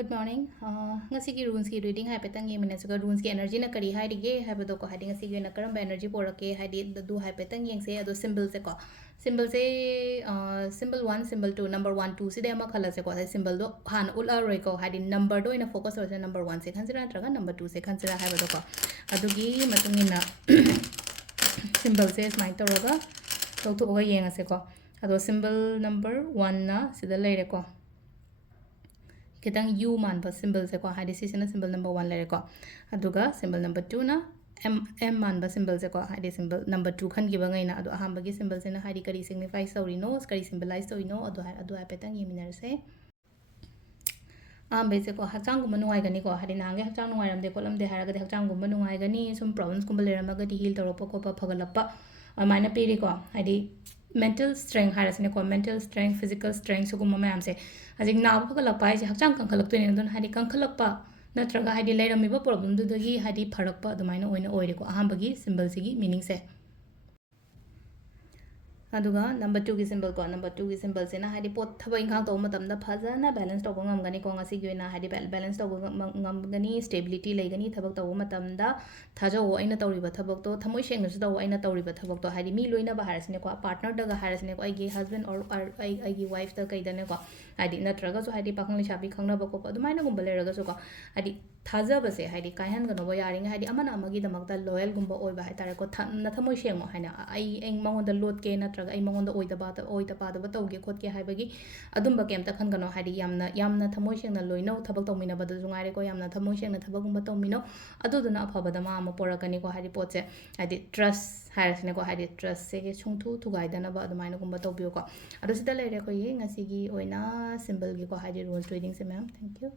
Good morning. Ngasigi runes ki reading hai petang ye minute ka runes ki energy na kari hai dige hai bedo ko hai ngasigi na karam energy porake hai di du hai petang yeng se ado symbol se ko symbol 1 symbol 2 number 1 2 si de ma khala se ko symbol do han ul a roi ko hai di number do ina focus ho se number 1 se khansira traga number 2 se khansira hai bedo ko adugi matungina symbol se smile toroga to to ga yeng ase ko ado symbol number 1 na sida leire ko kitang U manba symbol se ko hadi si symbol number 1 lere ko aduga symbol number 2 na M manba symbol se ko hadi symbol number 2 khan giba ngai na adu ahamba gi symbol se na hadi kari signify sorry no kari symbolize sorry no adu petang yeminar se be se ko hakchang gum nuai gani ko hadi nange hakchang nuai ram de kolam de haraga de hakchang gum nuai gani sum problems kum lera ma ga di heal toropa ko pa phagalappa maina piri ko hadi mental strength harasne ko mental strength physical strength sugum mayam se hajik na phagalappa ai hakchang kankhalak tu ne don hadi kankhalakpa natraga hadi leirami ba problem du dagi hadi pharakpa adumaina oina oire ko ahamba gi symbol sigi meaning se aduga number 2 ki symbol ko number 2 ki symbol se na hadi pot thaba inghang to matam da phaja na balance to ngam gani ko ngasi gi na hadi balance to ngam gani stability lei gani thabak to matam da thajo aina tawri ba thabak to thamoi sheng na to aina tawri ba thabak to hadi mi loina ba harasne ko partner daga harasne ko ai gi husband or ai gi wife da kai da ne ko hadi natraga so hadi pakhang lishabi khangna ba ko adumaina gum baleraga so ko hadi thaja ba se hadi kaihan gano ba yaring hadi amana amagi damakta loyal gumba oi ba haitare ko na thamoi sheng mo haina ai eng mangon da lot ke na traga ai mangon da oi da pa da ba tawge khot ke haibagi adumba kemta khan gano hadi yamna thamoi sheng na loino thabak tawmina ba da jungai re ko yamna thamoi sheng na thabak gumba tawmino aduduna afaba da ma ama porakani ko hadi potse hadi trust harasne ko hadi trust se ge chungthu thugai da na ba adumaina gumba tawbiyo ko adu sida leire ko ye ngasi gi oina symbol gi ko hadi rules reading se ma'am thank you